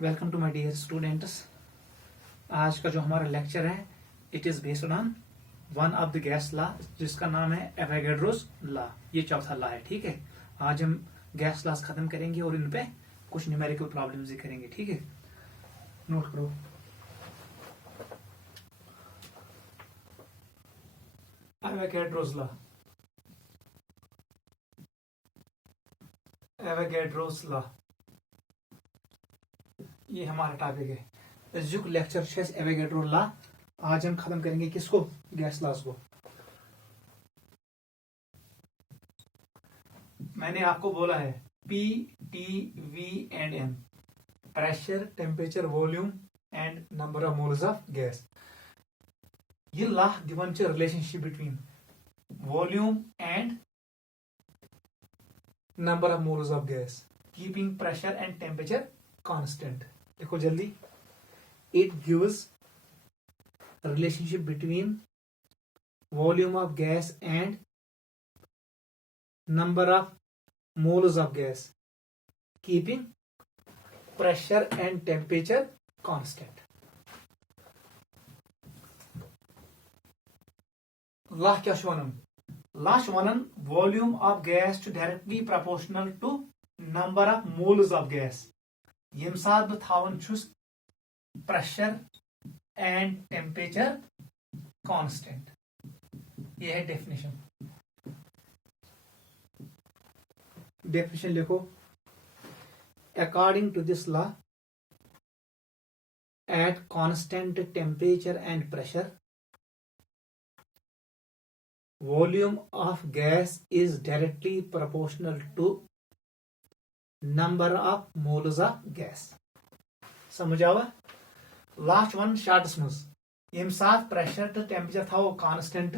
Welcome to my dear students. आज का जो हमारा लेक्चर है it is based on one of the gas law जिसका नाम है एवोगैड्रोस लॉ। ये चौथा लॉ है, ठीक है। आज हम गैस लॉस खत्म करेंगे और इन पे कुछ न्यूमेरिकल प्रॉब्लम्स भी करेंगे, ठीक है। नोट करो। एवोगैड्रोस लॉ, एवोगैड्रोस लॉ, ये हमारा टॉपिक है। जो लेक्चर है एवोगैड्रो लॉ, आज हम खत्म करेंगे किसको? गैस लॉस को। मैंने आपको बोला है P, T, V and M, pressure, temperature, volume and number of moles of gas. ये law given relationship between volume and number of moles of gas, keeping pressure and temperature constant. देखो जल्दी, it gives relationship between volume of gas and number of moles of gas, keeping pressure and temperature constant. Law क्या छ वनन? Law छ वनन volume of gas to directly proportional to number of moles of gas. यम साथ बह थावन छुस pressure and temperature constant. ये है definition. Definition लिखो। According to this law, at constant temperature and pressure, volume of gas is directly proportional to number of moles of gas. समझ आवा? Last one shorts मज यम साथ प्रेशर तो temperature थो constant,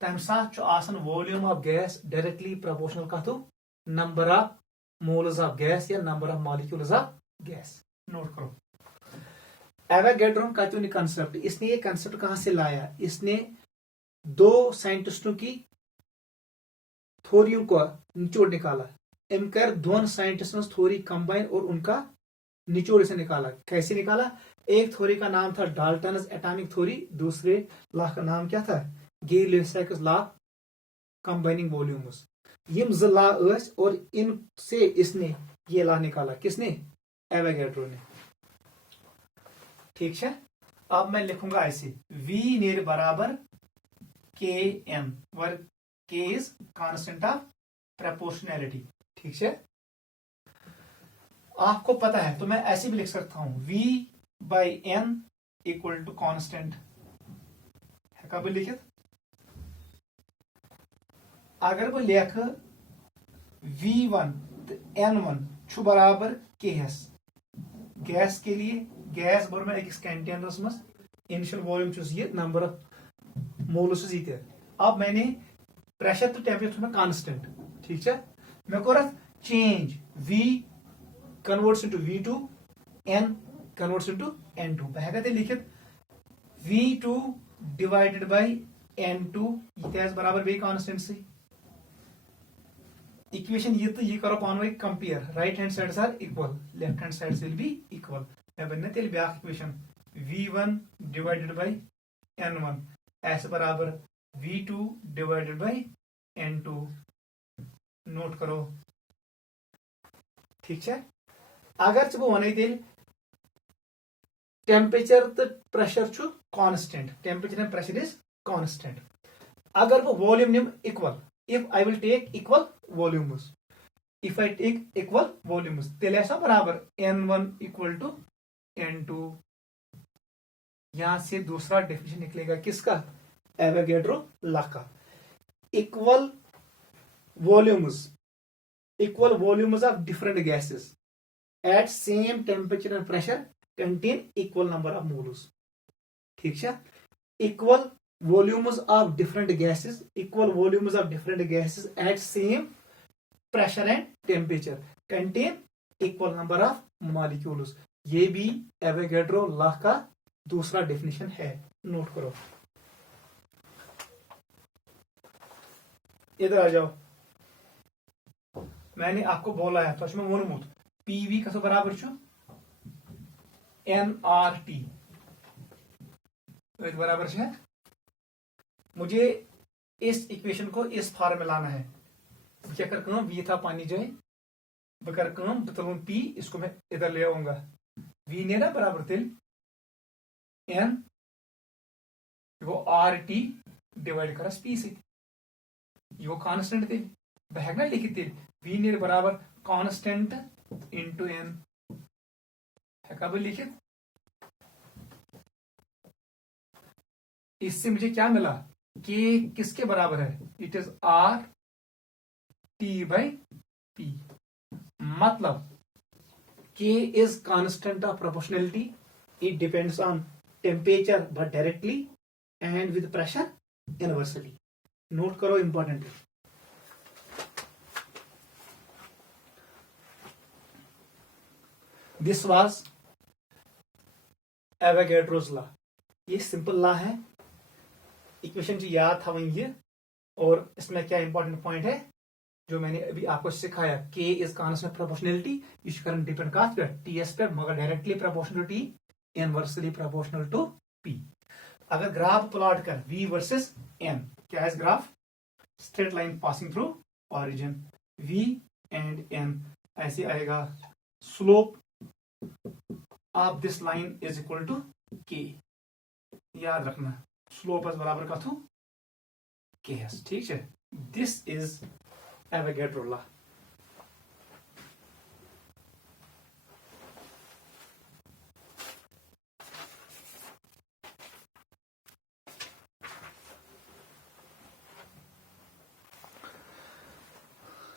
तम साथ volume of gas directly proportional कथु number of moles of gas या number of molecules of gas. Note करो। एवोगैड्रो का कंसेप्ट, इसने ये कंसेप्ट कहां से लाया? इसने दो साइंटिस्टों की थ्योरियों को निचोड़ निकाला। इन कर दोनों साइंटिस्टों थ्योरी कंबाइन और उनका निचोड़ से निकाला। कैसे निकाला? एक थ्योरी का नाम था डाल्टन्स एटॉमिक थ्योरी, दूसरे लॉ का नाम क्या था? गे-लेविसाक्स लॉ कंबाइनिंग वॉल्यूम्स। यम ज लॉ और इनसे इसने ये लॉ निकाला। किसने? एवोगैड्रो ने। ठीक है। अब मैं लिखूंगा ऐसे, V नेर बराबर के एम, वर के इज कांस्टेंट ऑफ प्रोपोर्शनैलिटी। ठीक है। आपको पता है तो मैं ऐसे भी लिख सकता हूं, V by N equal to constant है। कब लिखित? अगर बह लेख V1 तो N1 छु बराबर KS। गैस के लिए गैस भर मैं एक कंटेनरस मज, इनिशियल वॉल्यूम चुस ये, नंबर ऑफ मोल्स ये। अब मैंने प्रेशर तो टेम्परेचर में कांस्टेंट, ठीक है। मैं कर change, V converts into V2, N converts into N2। बहते लिखित V2 डिवाइडेड बाई N2 ये बराबर बे कांस्टेंट से। इक्वेशन ये तो ये करो पान वे compare, right hand side are equal, left hand side will be equal. मैं बनने तेल back equation V1 divided by N1 ऐसे बराबर V2 divided by N2। Note करो, ठीक है। अगर च वन तेल टेम्परेचर तो प्रेशर छु constant, temperature and pressure is constant. अगर वो वॉल्यूम निम equal, if I will take equal volumes, if I take equal volumes तेल ऐसा बराबर N1 इक्वल टू N2। यहां से दूसरा डेफिनेशन निकलेगा किसका? एवोगैड्रो लॉ का। Equal volumes of different gases at same temperature and pressure contain equal number of moles। ठीक है। equal volumes of different gases at same pressure and temperature contain equal number of molecules। ये भी Avogadro law का दूसरा definition है। Note करो। इधर आ जाओ। मैंने आपको बोला है तो वोनमुत पीवी कस बराबर nRT बराबर है। मुझे इस इक्वेशन को इस फॉर्म में लाना है। क्या कर कम वी था पानी जाए बह कर कम बह तुल पी, इसको मैं इधर ले आऊंगा। वी ने ना बराबर तेल एन गो आर टी डिवाइड करस पी सी गो कांस्टेंट तेल बह हेक ना लिखित तेल वी ने बराबर कांस्टेंट इंटू एन हेका बह लिखित। इससे मुझे क्या मिला कि किसके बराबर है, it is R T by P. मतलब K is constant of proportionality. It depends on temperature but directly and with pressure inversely. Note करो important. This was Avogadro's law. ये सिंपल लॉ है, इक्वेशन जो याद था वही है। और इसमें क्या इंपॉर्टेंट पॉइंट है जो मैंने अभी आपको सिखाया, K इज कांस्टेंट प्रोपोर्शनलिटी, यह करन डिपेंड कत पे टीएस पे, मगर directly proportional to T, inversely proportional to P। अगर ग्राफ प्लॉट कर V वर्सेस N, क्या है graph, straight line passing through origin, V and N ऐसे आएगा। Slope of this line is equal to K, याद रखना स्लोप बराबर का थू Ks, ठीक है। This is Avogadro law.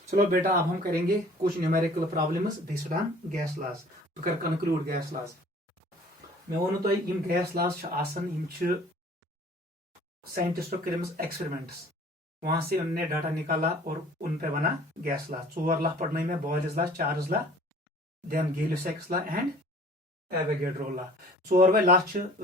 चलो बेटा अब हम करेंगे कुछ numerical problems based on gas laws. तो कर कंक्लूड गैस लॉज। मैं वोन तो यम गैस लॉज आसन यम साइंटिस्टों करमस एक्सपेरिमेंट्स, वहां से उनने डाटा निकाला और उन पे बना गैस लॉ। 4 लॉ पढ़ने में, Boyle's law, Charles law, then Gay Lussac's law and Avogadro law. 4वें law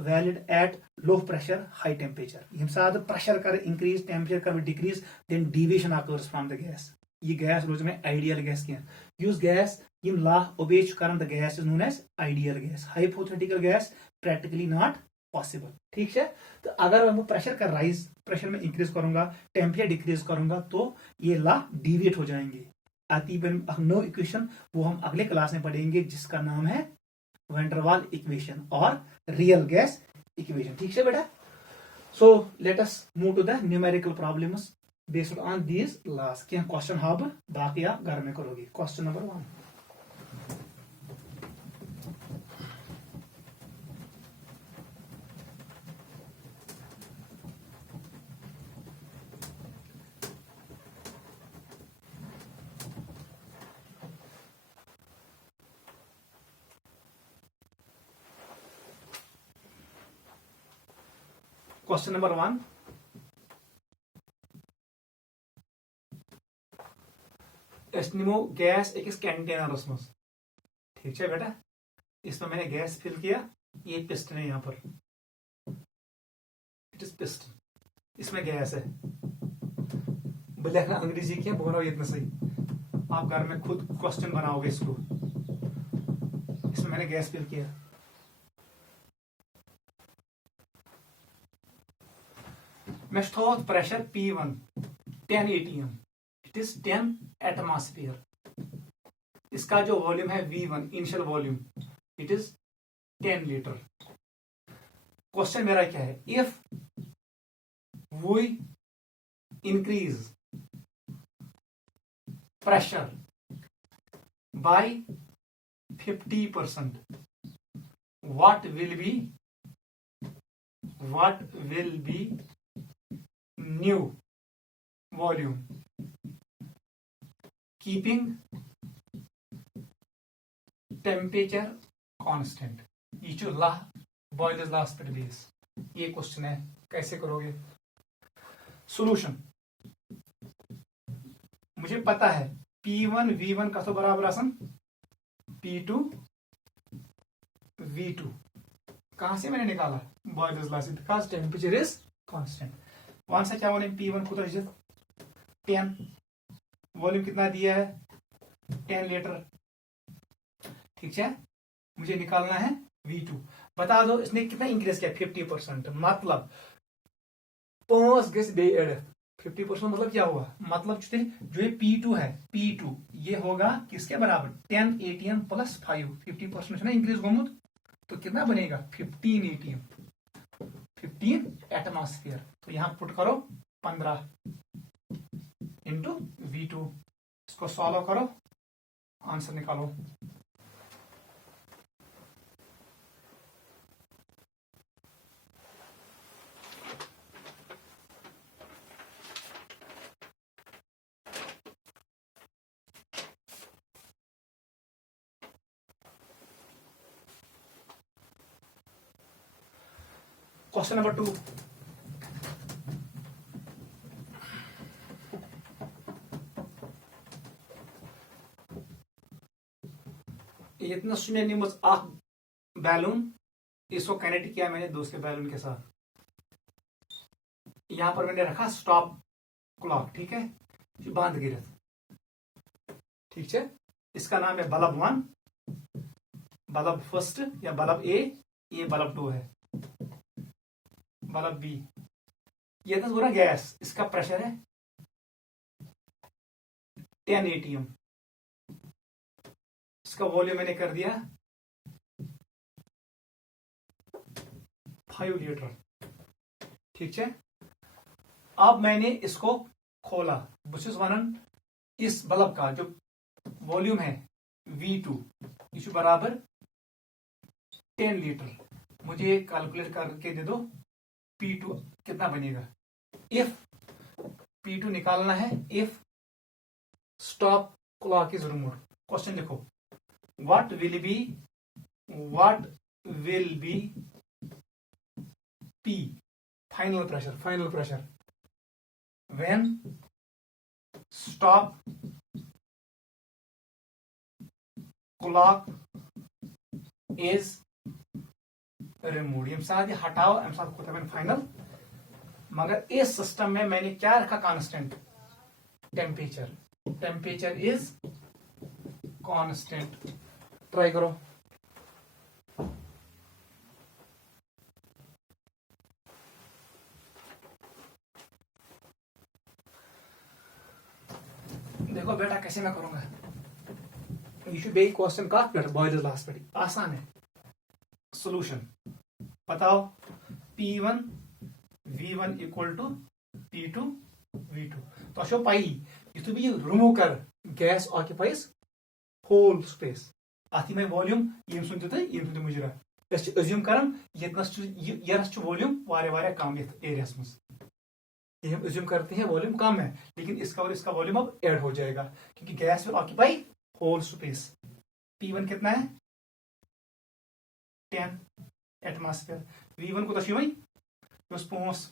valid at low pressure high temperature. यम साथ प्रेशर कर इंक्रीज, टेम्परेचर कर decrease, then deviation occurs from the gas. ये गैस रोज में आइडियल गैस क्या, यूज गैस यम लॉ ओबे कर, the gas is known as ideal gas. Hypothetical gas practically not possible, ठीक है। तो अगर मैं प्रेशर का राइज, प्रेशर में इंक्रीज करूंगा, टेम्परेचर डिक्रीज करूंगा, तो ये लॉ डिविएट हो जाएंगे। आती नो इक्वेशन वो हम अगले क्लास में पढ़ेंगे, जिसका नाम है वैन डर वाल इक्वेशन और रियल गैस इक्वेशन, ठीक है बेटा। So let us move to the numerical problems based on these laws. क्या क्वेश्चन हब बाकी आप घर में करोगे। क्वेश्चन नंबर 1, क्वेश्चन नंबर 1, निमो गैस एक कंटेनर मज, ठीक है बेटा। इसमें मैंने गैस फिल किया, ये पिस्टन है यहाँ पर, इट इज पिस्टन, इसमें गैस है। बह लिखना अंग्रेजी क्या, बोल रहा हूँ इतना सही, आप घर में खुद क्वेश्चन बनाओगे इसको। इसमें मैंने गैस फिल किया, मैं थोत pressure P1 10 atm, it is 10 atmosphere. इसका जो वॉल्यूम है V1 initial volume, it is 10 litre. Question मेरा क्या है, if we increase pressure by 50%, what will be new volume keeping temperature constant। ये जो लॉ बॉयल्स लॉ पे बेस, ये क्वेश्चन है, कैसे करोगे। सॉल्यूशन मुझे पता है P1 V1 का तो बराबर आसन P2 V2, कहां से मैंने निकाला, बॉयल्स लॉ से, बिकॉज टेम्परेचर इज कांस्टेंट। वहां से क्या बोले P1 को 10, वॉल्यूम कितना दिया है 10 लीटर, ठीक है। मुझे निकालना है V2। बता दो इसने कितना इंक्रीज किया, 50%। मतलब 5 गस बे एड़त। 50% मतलब क्या हुआ, मतलब जो ये P2 है, P2 ये होगा किसके बराबर, 10 ATM प्लस 5। 50% ना इंक्रीज गोमुत, तो कितना बनेगा 15 ATM, 15 एटमॉस्फेयर। तो यहां पुट करो 15 इंटू V2। इसको सॉल्व करो, आंसर निकालो। Question number 2। इतना सुने निमज आख बैलून, इसको कनेक्ट किया मैंने दूसरे बैलून के साथ। यहां पर मैंने रखा स्टॉप क्लॉक, ठीक है, बांध गिरत, ठीक है। इसका नाम है बल्ब 1, बल्ब फर्स्ट या बल्ब ए, ये बल्ब 2 है, बल्ब बी। ये तो पूरा गैस, इसका प्रेशर है 10 ATM। इसका वॉल्यूम मैंने कर दिया 5 लीटर, ठीक है। अब मैंने इसको खोला, बुशिस वनन इस बल्ब का जो वॉल्यूम है V2 इस बराबर 10 लीटर। मुझे कैलकुलेट करके दे दो P2 कितना बनेगा। इफ P2 निकालना है, if stop clock is removed. Question लिखो, what will be P, final pressure when stop clock is removed। ये साथ ही हटाओ, एम साथ को मैंने फाइनल। मगर इस सिस्टम में मैंने क्या रखा constant, temperature is constant. Try करो। देखो बेटा कैसे मैं करूंगा। यह बे क्वेश्चन कत पे बॉयलर लास्ट पे आसान है। सोल्यूशन बताओ, P1 V1 equal to P2 V2। तो पाई यु भी रिमूव कर, गैस ऑक्युपाइज होल स्पेस। अथ में वॉल्यूम यम सुन तुम मुजरा अज्यूम करन यस वॉल्यूम वारिया कम ये एरिया मज। हम अज्यूम करते हैं वॉल्यूम कम है, लेकिन इसका और इसका वॉल्यूम अब ऐड हो जाएगा क्योंकि gas will occupy whole space. P1 कितना है 10 एटमॉस्फेयर, V1 को तो 5,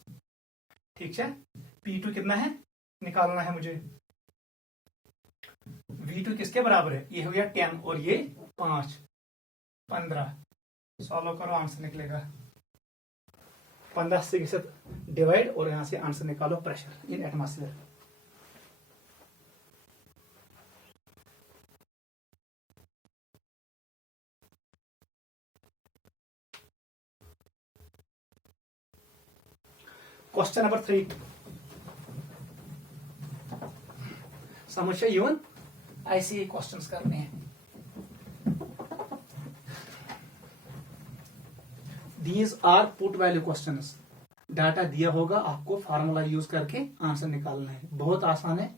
ठीक है। P2 कितना है निकालना है मुझे। V2 किसके बराबर है, ये हो गया 10 और ये 5, 15। सॉल्व करो, आंसर निकलेगा 15 से डिवाइड और यहां से आंसर निकालो pressure in atmosphere. Question number 3 समस्या इवन ऐसे ही क्वेश्चंस करने हैं। These are put value questions. Data दिया होगा, आपको फार्मूला यूज करके आंसर निकालना है। बहुत आसान है,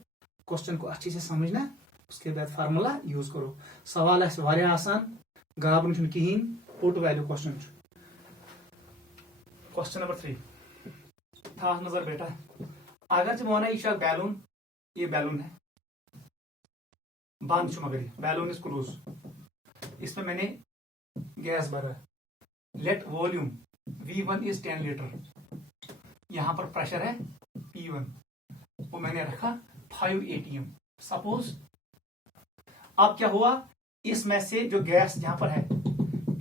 क्वेश्चन को अच्छे से समझना, उसके बाद फार्मूला यूज करो। सवाल है वारिया आसान, घबरान कहीं, put value question. Question number 3 था नजर बेटा। अगर जब वन यह बैलून, ये बैलून है बंद, मगर बैलून इज क्लोज। इसमें मैंने गैस भरा, late volume V1 is 10 litre. यहां पर प्रेशर है P1, वो मैंने रखा 5 ATM सपोज। अब क्या हुआ, इसमें से जो गैस यहां पर है,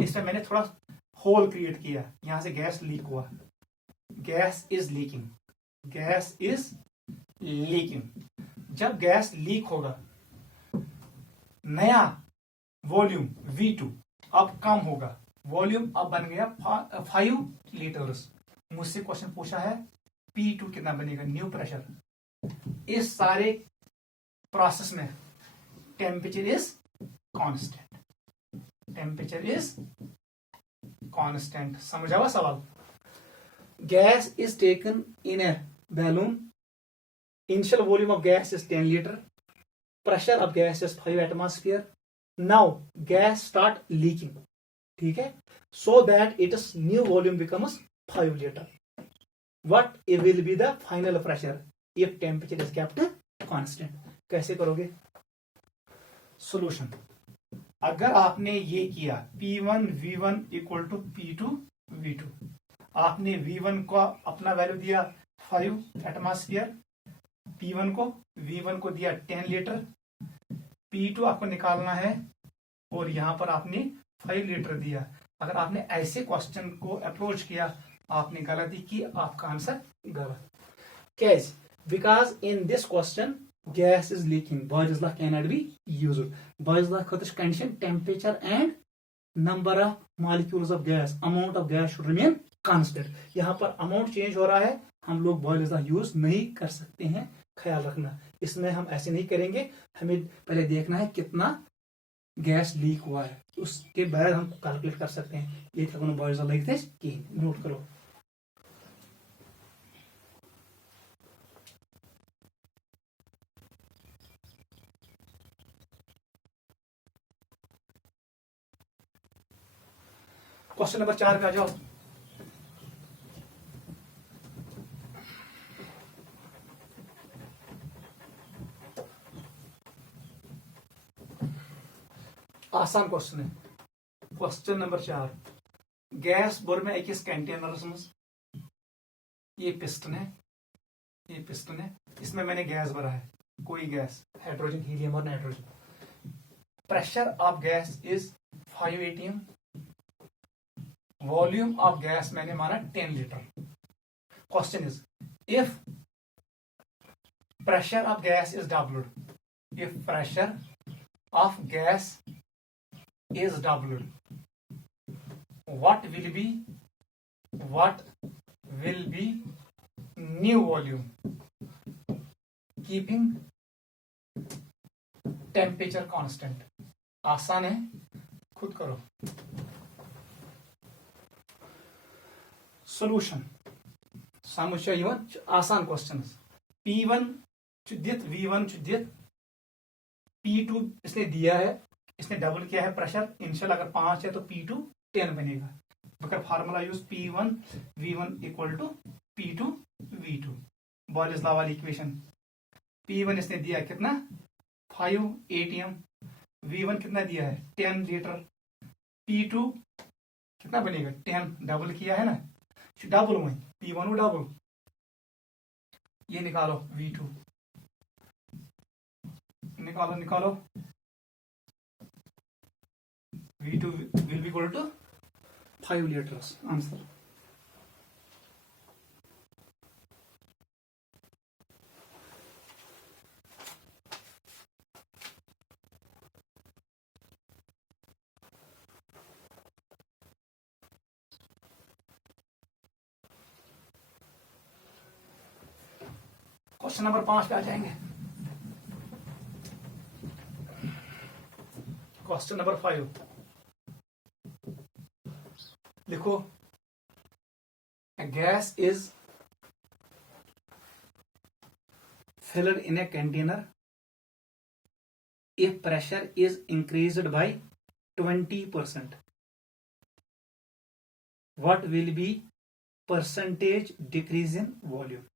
इसमें मैंने थोड़ा होल क्रिएट किया, यहां से गैस लीक हुआ। Gas is leaking, gas is leaking. जब गैस लीक होगा, नया वॉल्यूम V2 अब कम होगा, वॉल्यूम अब बन गया 5 लीटर्स। मुझसे क्वेश्चन पूछा है P2 कितना बनेगा, न्यू प्रेशर। इस सारे प्रोसेस में temperature is constant, temperature is constant. समझ आवा सवाल? Gas is taken in A balloon, initial volume of gas is 10 litre, pressure of gas is 5 atmosphere. Now gas start leaking, ठीक है, so that it's new volume becomes 5 litre. What will be the final pressure if temperature is kept constant? कैसे करोगे? Solution. अगर आपने ये किया P1 V1 equal to P2 V2, आपने V1 को अपना वैल्यू दिया 5 एटमॉस्फेयर, P1 को V1 को दिया 10 लीटर, P2 आपको निकालना है और यहां पर आपने 5 लीटर दिया। अगर आपने ऐसे क्वेश्चन को अप्रोच किया, आपने गलती की, आपका आंसर गलत। कैसे? Because in this question gas is leaking, Boyle's law can not be used. Boyle's law खतर condition temperature and number of molecules of gas, amount of gas should remain constant. यहाँ पर अमाउंट चेंज हो रहा है, हम लोग boys law use नहीं कर सकते हैं, ख्याल रखना। इसमें हम ऐसे नहीं करेंगे, हमें पहले देखना है कितना गैस लीक हुआ है, उसके बाद हम कैलकुलेट कर सकते हैं। ये बॉयज लॉ लिखते हैं, नोट करो। क्वेश्चन नंबर 4 पे आ जाओ। आसान क्वेश्चन है। क्वेश्चन नंबर 4, गैस बोर में अकिस कंटेनर्स में, ये पिस्टन है, ये पिस्टन है, इसमें मैंने गैस भरा है, कोई गैस, हाइड्रोजन, हीलियम और nitrogen. Pressure of gas is 5 atm, volume of gas मैंने माना 10 litre. Question is if pressure of gas is doubled, if pressure of gas is doubled, what will be new volume keeping temperature constant? आसान है, खुद करो। Solution समझ यह आसान question. P1 दित, V1 दित, P2 इसने दिया है, इसने डबल किया है प्रेशर, इनिशियल अगर 5 है तो P2 10 बनेगा। अगर formula use P1 V1 equal to P2 V2, Boyle's law वाली इक्वेशन। P1 इसने दिया कितना 5 atm, V1 कितना दिया है 10 लीटर, P2 कितना बनेगा 10, डबल किया है ना, डबल वही P1 को डबल, ये निकालो V2, निकालो V2 will be equal to 5 liters. Answer. Question number 5 पे आ जाएंगे। क्वेश्चन नंबर 5 लिखो, a gas is filled in a container if pressure is increased by 20%. What will be percentage decrease in volume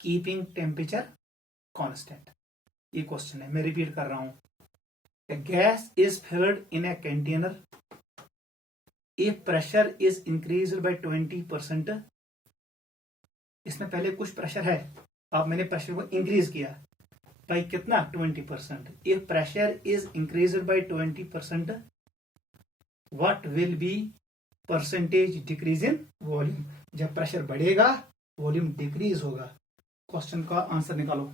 keeping temperature constant? ये question है, मैं repeat कर रहा हूं। A gas is filled in a container if pressure is increased by 20%. इसमें पहले कुछ pressure है, अब मैंने प्रेशर को इंक्रीज किया by कितना 20%. if pressure is increased by 20%, what will be percentage decrease in volume? जब प्रेशर बढ़ेगा वॉल्यूम डिक्रीज होगा। क्वेश्चन का आंसर निकालो।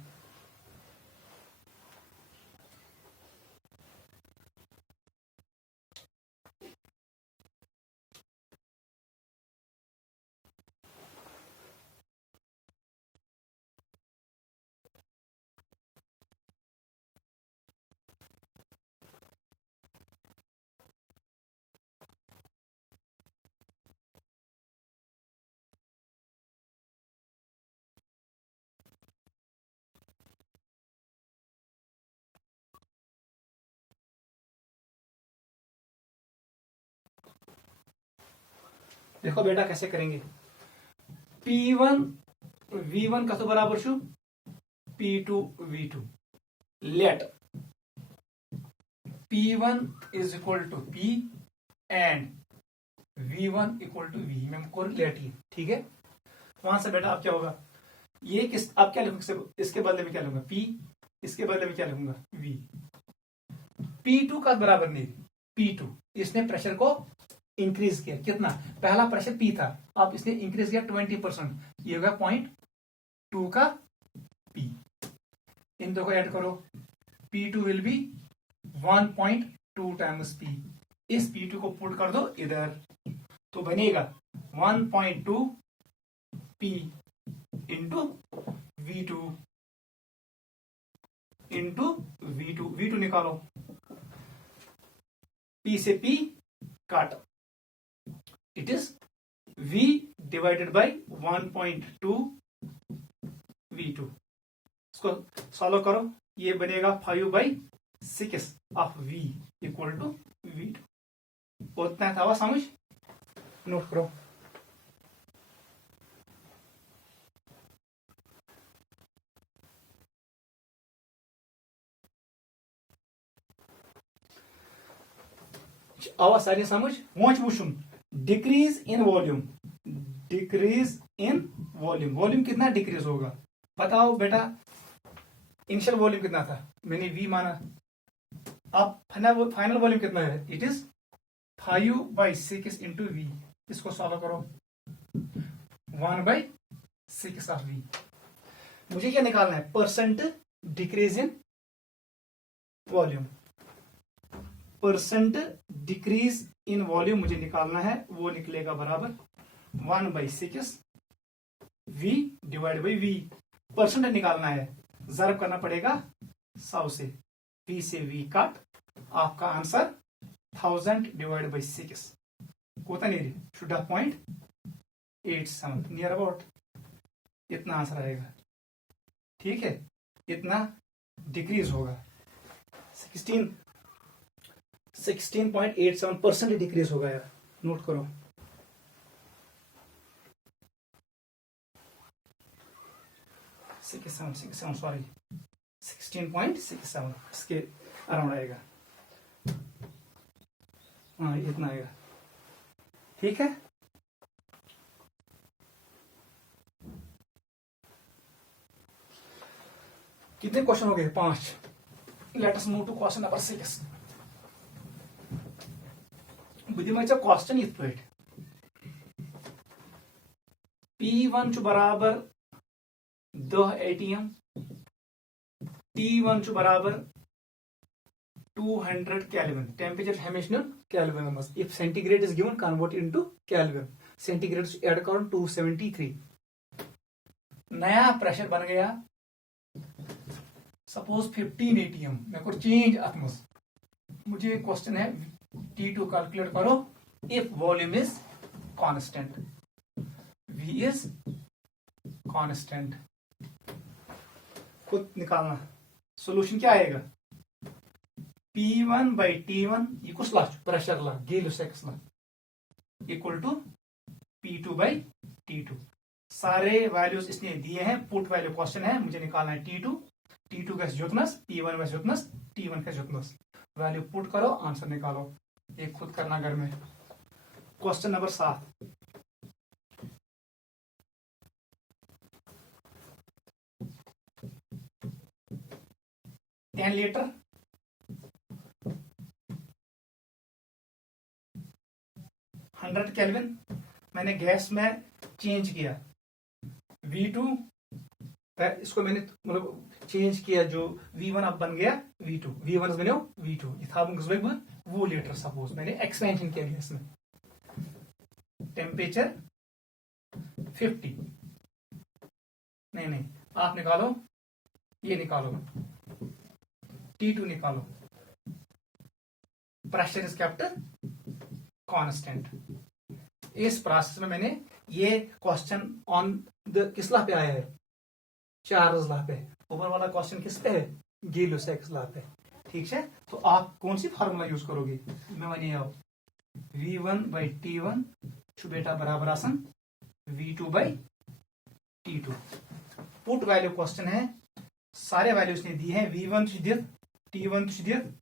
देखो बेटा कैसे करेंगे। P1 V1 कतो बराबर छु P2 V2 let P1 is equal to P and V1 equal to V में हमको लेट ही, ठीक है। वहां से बेटा अब क्या होगा, ये किस अब क्या लिखूंगा, इसके बदले में क्या लूंगा P, इसके बदले में क्या लिखूंगा V। P2 का बराबर नहीं P2, इसने प्रेशर को इंक्रीज किया, कितना, पहला प्रेशर P था, अब इसने इंक्रीज किया 20%, ये होगा 0.2 का P। इन दो को ऐड करो, P2 will be 1.2 times P। इस P2 को पुट कर दो इधर, तो बनेगा 1.2 P into V2 into V2, V2 निकालो, P से P काट, it is V divided by 1.2 V2। इसको सॉल्व करो, ये बनेगा 5/6 of V equal to V2। उतना था समझ, नोट करो। आवाज सारी समझ, वो वुचुन decrease in volume, decrease in volume, volume कितना डिक्रीज होगा बताओ बेटा। इनिशियल वॉल्यूम कितना था, मैंने V माना, अब फाइनल वॉल्यूम कितना है, इट इज 5/6 इंटू V। इसको सॉल्व करो, 1/6 ऑफ V। मुझे क्या निकालना है, percent decrease in volume, percent decrease in volume मुझे निकालना है, वो निकलेगा बराबर 1/6 V divide by V। Percent निकालना है, जरब करना पड़ेगा 100 से, V से V काट, आपका आंसर 1000 डिवाइड बाई 6 होता नहीं, शुड have 0.87 नियर अबाउट, इतना आंसर आएगा, ठीक है, इतना डिक्रीज होगा, 16.87% डिक्रीज होगा यार, नोट करो। सॉरी 16.67 इसके अराउंड आएगा, हाँ इतना आएगा, ठीक है। कितने क्वेश्चन हो गए, 5। Let us move to question number 6। बुद्धिमत्ता क्वेश्चन इत पे P1 बराबर 10 ATM, T1 बराबर 200 Kelvin, टेम्परेचर हमेशा Kelvin में, if centigrade is given convert into Kelvin, centigrade add करो 273। नया प्रेशर बन गया सपोज 15 ATM, मैं को चेंज अतमस, मुझे क्वेश्चन है T2 कैलकुलेट करो if volume is constant, V is constant, खुद निकालना। सॉल्यूशन क्या आएगा, P1/T1 ये कुछ ला प्रेशर ला गेलु sex La equal to P2/T2। सारे वैल्यूज इसने दिए हैं, पुट वैल्यू क्वेश्चन है, मुझे निकालना है T2 का जुतनस, T1 का जुतनस, T1 का जुतनस, वैल्यू पुट करो, आंसर निकालो, ये खुद करना घर में। Question number 7, ten litre 100 kelvin मैंने गैस में चेंज किया, V2 इसको मैंने मतलब चेंज किया, जो V1 अब बन गया V2, V1 बने V2, ये वो लीटर सपोज मैंने एक्सपेंशन किया इसमें, टेम्परेचर 50, नहीं आप निकालो, ये निकालो, T2 निकालो, प्रेशर इज केप्ट कांस्टेंट। इस प्रोसेस में मैंने ये क्वेश्चन ऑन द किस ला पे आया है, चार्ल्स ला पे, ऊपर वाला क्वेश्चन किस पे है, गीलुसेक्स ला पे, ठीक है। तो आप कौन सी फार्मूला यूज करोगे, मैं वही आओ, V1/T1 बेटा बराबर आसन V2/T2। पुट वैल्यू क्वेश्चन है, सारे वैल्यूज ने दी है, V1 दित, T1 दित,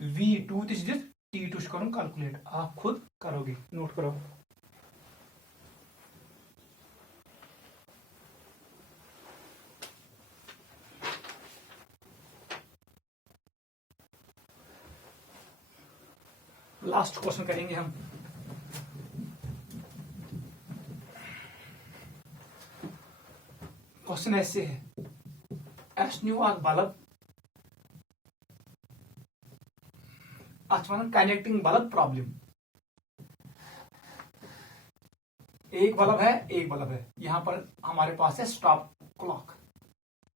V2 दित, T2 करूं कैलकुलेट, आप खुद करोगे, नोट करो। लास्ट क्वेश्चन करेंगे हम। क्वेश्चन ऐसे है, एसन्यू आग बल्ब अथवा कनेक्टिंग बल्ब प्रॉब्लम। एक बल्ब है, यहां पर हमारे पास है स्टॉप क्लॉक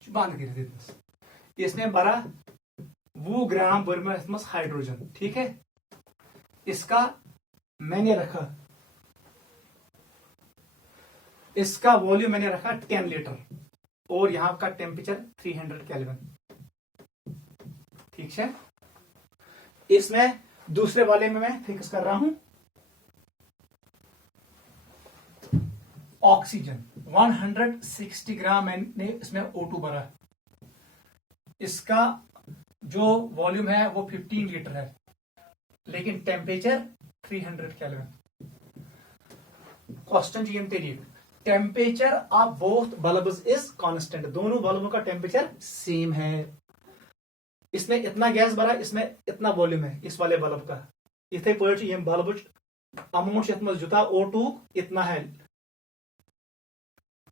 बंद कर देते, इसने बरा 20 ग्राम बर्मस हाइड्रोजन, ठीक है। इसका मैंने रखा, इसका वॉल्यूम मैंने रखा 10 लीटर और यहां का टेम्परेचर 300 केल्विन, ठीक है। इसमें दूसरे वाले में मैं फिक्स कर रहा हूं ऑक्सीजन 160 ग्राम, मैंने इसमें O2 भरा। इसका जो वॉल्यूम है वो 15 लीटर है, लेकिन टेम्परेचर 300 केल्विन। क्वेश्चन जी तेरी, temperature of both bulbs is constant, दोनों बल्बों का टेम्परेचर सेम है। इसमें इतना गैस भरा, इसमें इतना वॉल्यूम है इस वाले बल्ब का, इथे पे यम बल्ब अमाउंट यथ मज जुता O2 इतना है,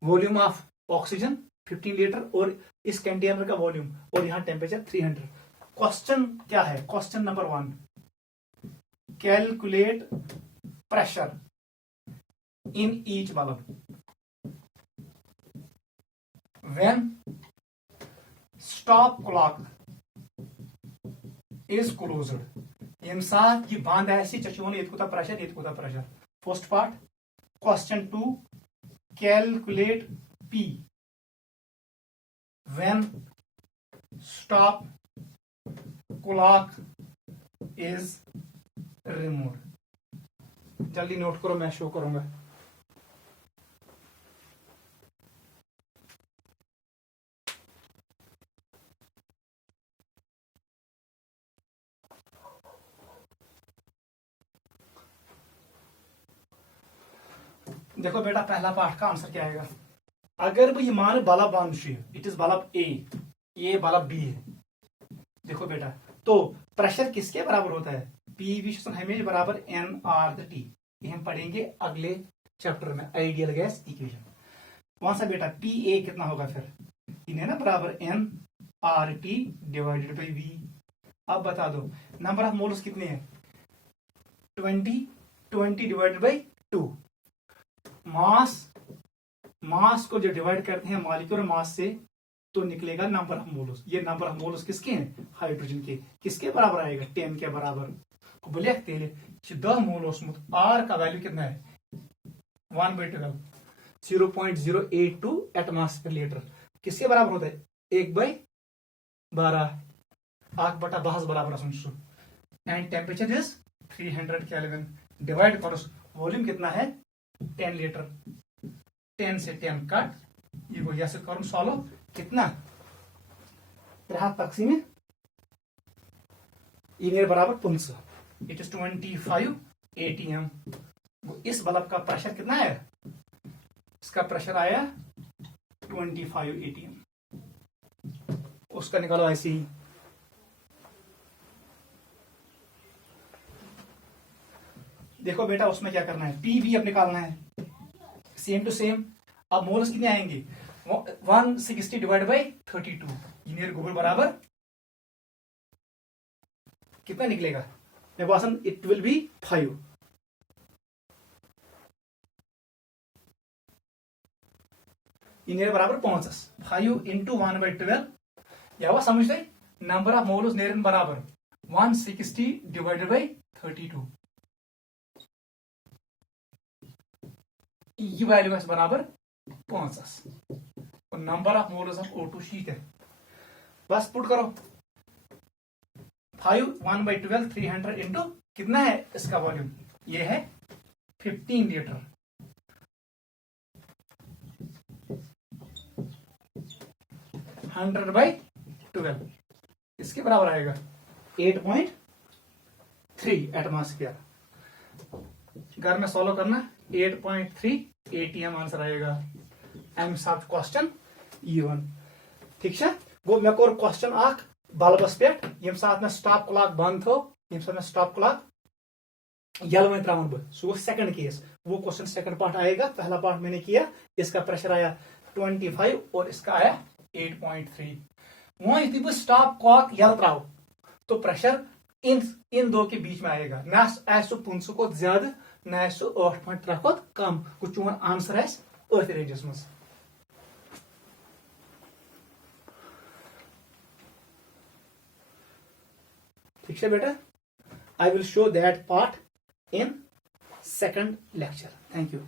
वॉल्यूम ऑफ ऑक्सीजन 15 लीटर और इस कंटेनर का वॉल्यूम, और यहां टेम्परेचर 300। क्वेश्चन क्या है, question number 1, calculate pressure in each bulb when stop clock is closed. यम साथ यह बंद आसि वन ये प्रेशर, ये pressure. First part. Question 2, calculate P when stop clock is remove. जल्दी नोट करो, मैं शो करूंगा। देखो बेटा, पहला पार्ट का आंसर क्या आएगा। अगर ये मान bulb one it is bulb A, ये बल्ब बी है, देखो बेटा, तो प्रेशर किसके बराबर होता है, पी हमेशा बराबर NR/T। ये हम पढ़ेंगे अगले चैप्टर में, आइडियल गैस इक्वेशन। वहां से बेटा PA कितना होगा फिर, इन्हें ना बराबर NR/T डिवाइडेड बाई V। अब बता दो नंबर ऑफ मोल्स कितने हैं, 20 डिवाइडेड बाई 2। मास को जो डिवाइड करते हैं मॉलिक्यूलर मास से तो निकलेगा नंबर ऑफ मोल्स। ये नंबर ऑफ मोल्स किसके हैं, हाइड्रोजन के। किसके बराबर आएगा, 10 के बराबर। बोले 10 मोल ओसमुत, आर का वैल्यू कितना है 1/12, 0.082 एटमॉस्फेयर लीटर। किसके बराबर होता है, 1/12, 8/12 बराबर सुन। And temperature is 300 kelvin. Divide करो, वॉल्यूम कितना है 10 लीटर, 10 से 10 काट, ये को ऐसे करो सॉल्व, कितना 3 तकसीम ये बराबर 500, इट इज 25 ATM। इस बल्ब का प्रेशर कितना है, इसका प्रेशर आया 25 ATM। उसका निकालो ऐसे ही। देखो बेटा, उसमें क्या करना है, पी भी अब निकालना है, सेम टू सेम। अब मोल्स कितने आएंगे, 160 डिवाइड बाई 32, इनर गोबर बराबर कितना निकलेगा, इट विल बी 5। इनर बराबर 5 इंटू 1/12 या समझते नंबर ऑफ मोल्स नेरन बराबर 160 डिवाइडेड बाई 32। ये वैल्यू है बराबर 5 और number of moles of O2 sheet है। बस पुट करो 5 1/12 300 इंटू कितना है इसका वॉल्यूम, ये है 15 लीटर, 100/12 इसके बराबर आएगा 8.3 एटमॉस्फेयर। घर में सॉल्व करना, 8.3 ATM आंसर आएगा अमि साथ क्वेश्चन यीवन। ठीक है, गो मे कोर क्वेश्चन अख बल्बस पे, यम साथ में स्टॉप क्लॉक बंद थो, यम साथ में स्टॉप क्लॉक यलवे त्रावन बह, सो सेकंड केस, वो क्वेश्चन सेकंड पार्ट आएगा। पहला पार्ट मैंने किया, इसका प्रेशर आया 25 और इसका आया 8.3। वहां यदि बह स्टॉप क्लॉक यल त्राव तो प्रेशर इन दो के बीच में आएगा, ना आसो 500 को ज्यादा, ना आसो 8.3 को कम। कुछ चोन आंसर आस अथ रेंजस मज। ठीक है बेटा, I will show that part in second lecture. Thank you.